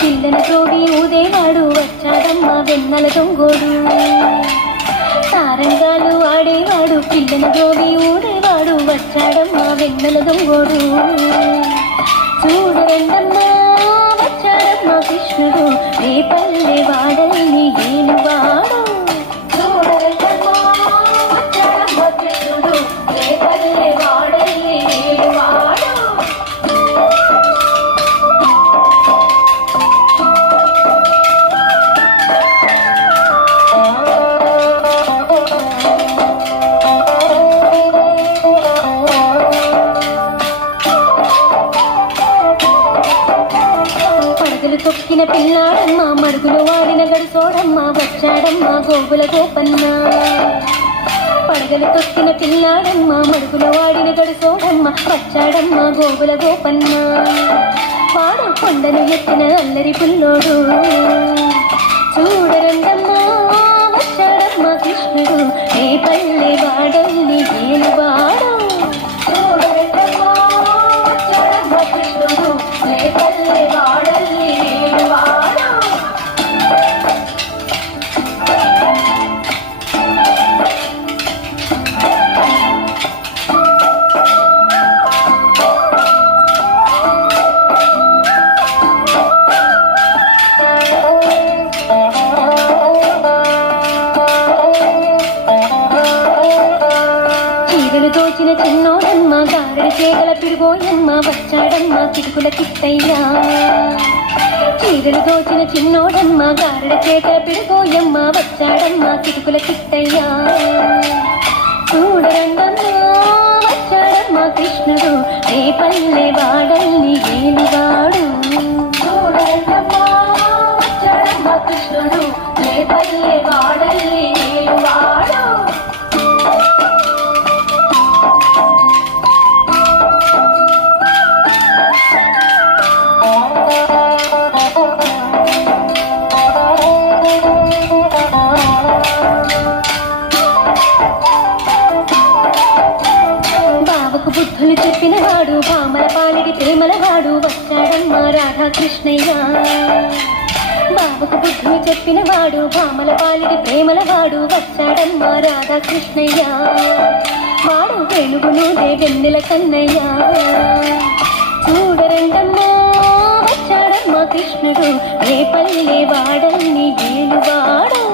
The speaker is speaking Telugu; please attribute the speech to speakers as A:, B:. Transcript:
A: పిల్లల తోడి ఊదేవాడు వచ్చాడమ్మ వెన్నెల దొంగోడు. తారంగాలు ఆడేవాడు పిల్లల తోడి ఊడేవాడు వచ్చాడమ్మా వెన్నెల దొంగోడు. చూడరండమ్మా వచ్చాడమ్మా కృష్ణుడు రేపల్లె వాడల వాడిన వచ్చాడమ్మ గోగుల గోపన్న. పడగలు తొక్కిన పిల్లాడమ్మ మడుగుల వాడిన గడుసోడమ్మ వచ్చాడమ్మ గోగుల గోపన్న. వాడు కొండను ఎత్తిన అల్లరి పుల్లోడు. చూడరండమ్మా గారెల పిడుగోయమ్మ వచ్చాడమ్మ కిటుకుల కిట్టయ్యా చీరలు దోచిన చిన్నోడమ్మ గారెల చేగల పిడుగోయమ్మ వచ్చాడమ్మ కిటుకుల కిట్టయ్యా చూడరండమ్మా వచ్చాడమ్మ కృష్ణుడు ఏ పల్లె వాడల్ని ఏలివాడు. వాడు బామల పాలిడి ప్రేమల వాడు వచ్చాడమ్మ రాధాకృష్ణయ్య. బాబుకు బుద్ధిని చెప్పిన వాడు పామల పాలిడి ప్రేమల వాడు వచ్చాడమ్మ రాధాకృష్ణయ్య. వాడు వెలుగును దేవెన్నెల కన్నయ్య. చూడరండమ్మా వచ్చాడమ్మ కృష్ణుడు. ఏ పల్లె వాడల్ని ఏలువాడు